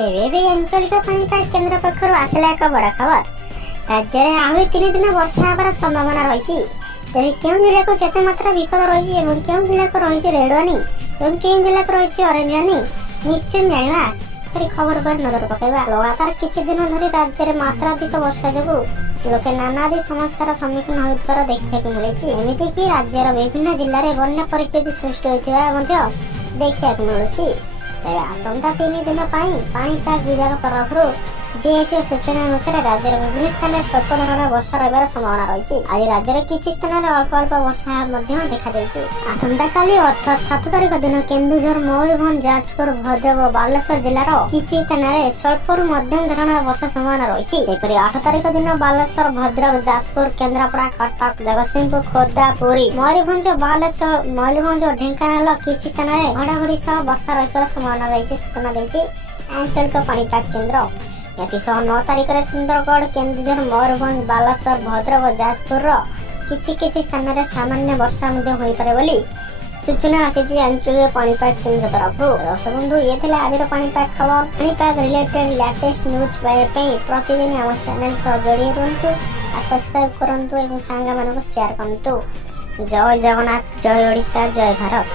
ଏବେ ଆଞ୍ଚଳିକ ପାଣିପାଗ କେନ୍ଦ୍ର ପକ୍ଷରୁ ଆସିଲା ଏକ ବଡ଼ ଖବର। ରାଜ୍ୟରେ ଆହୁରି 3 ଦିନ ବର୍ଷା ହେବାର ସମ୍ଭାବନା ରହିଛି। ତେବେ କେଉଁ ଜିଲ୍ଲାକୁ କେତେ ମାତ୍ରା ବିପଦ ରହିଛି ଏବଂ କେଉଁ ଜିଲ୍ଲାକୁ ରହିଛି ରେଡ୍ ୱାର୍ନିଂ ଏବଂ କେଉଁ ଜିଲ୍ଲାକୁ ରହିଛି ଅରେଞ୍ଜ ୱାର୍ନିଂ ନିଶ୍ଚୟ ଜାଣିବା। ଖବର ଉପରେ ନଜର ପକାଇବା। ଲଗାତାର କିଛି ଦିନ ଧରି ରାଜ୍ୟରେ ମାତ୍ରାଧିକ ବର୍ଷା ଯୋଗୁଁ ଲୋକେ ନାନାଦି ସମସ୍ୟାର ସମ୍ମୁଖୀନ ହେଉଥିବାର ଦେଖିବାକୁ ମିଳିଛି। ଏମିତିକି ରାଜ୍ୟର ବିଭିନ୍ନ ଜିଲ୍ଲାରେ ବନ୍ୟା ପରିସ୍ଥିତି ସୃଷ୍ଟି ହୋଇଥିବା ମଧ୍ୟ ଦେଖିବାକୁ ମିଳୁଛି। ତେବେ ଆସନ୍ତା 3 ଦିନ ପାଇଁ ପାଣିପାଗ ବିଭାଗ ତରଫରୁ ଦିଆଯାଇଥିବା ସୂଚନା ଅନୁସାରେ ରାଜ୍ୟର ବିଭିନ୍ନ ସ୍ଥାନରେ ସ୍ୱଳ୍ପ ଧରଣର ବର୍ଷା ରହିବାର ସମ୍ଭାବନା ରହିଛି। ଆଜି ରାଜ୍ୟରେ କିଛି ସ୍ଥାନରେ ଅଳ୍ପ ଅଳ୍ପ ବର୍ଷା ମଧ୍ୟ ଦେଖାଦେଇଛି। ଆସନ୍ତାକାଲି ଅର୍ଥାତ୍ 7 ତାରିଖ ଦିନ କେନ୍ଦୁଝର, ମୟୂରଭଞ୍ଜ, ଯାଜପୁର, ଭଦ୍ରକ ଓ ବାଲେଶ୍ୱର ଜିଲ୍ଲାର କିଛି ସ୍ଥାନରେ ସ୍ୱଳ୍ପରୁ ମଧ୍ୟମ ଧରଣର ବର୍ଷା ସମ୍ଭାବନା ରହିଛି। ସେହିପରି 8 ତାରିଖ ଦିନ ବାଲେଶ୍ୱର, ଭଦ୍ରକ, ଯାଜପୁର, କେନ୍ଦ୍ରାପଡ଼ା, କଟକ, ଜଗତସିଂହପୁର, ଖୋର୍ଦ୍ଧା, ପୁରୀ, ମୟୂରଭଞ୍ଜ ଓ ଢେଙ୍କାନାଳ କିଛି ସ୍ଥାନରେ ଘଡ଼ଘଡ଼ି ସହ ବର୍ଷା ରହିବାର ସମ୍ଭାବନା ରହିଛି ସୂଚନା ଦେଇଛି ଆଞ୍ଚଳିକ ପାଣିପାଗ କେନ୍ଦ୍ର। ଏଥିସହ 9 ତାରିଖରେ ସୁନ୍ଦରଗଡ଼, କେନ୍ଦୁଝର, ମୟୂରଭଞ୍ଜ, ବାଲେଶ୍ୱର, ଭଦ୍ରକ ଓ ଯାଜପୁରର କିଛି ସ୍ଥାନରେ ସାମାନ୍ୟ ବର୍ଷା ମଧ୍ୟ ହୋଇପାରେ ବୋଲି ସୂଚନା ଆସିଛି ଆଞ୍ଚଳିକ ପାଣିପାଗ କେନ୍ଦ୍ର ତରଫରୁ। ଦର୍ଶକ ବନ୍ଧୁ, ଇଏ ଥିଲା ଆଜିର ପାଣିପାଗ ଖବର। ପାଣିପାଗ ରିଲେଟେଡ୍ ଲାଟେଷ୍ଟ ନ୍ୟୁଜ୍ ପାଇବା ପାଇଁ ପ୍ରତିଦିନ ଆମ ଚ୍ୟାନେଲ ସହ ଯୋଡ଼ି ରୁହନ୍ତୁ, ସବସ୍କ୍ରାଇବ୍ କରନ୍ତୁ ଏବଂ ସାଙ୍ଗମାନଙ୍କୁ ସେୟାର କରନ୍ତୁ। ଜୟ ଜଗନ୍ନାଥ, ଜୟ ଓଡ଼ିଶା, ଜୟ ଭାରତ।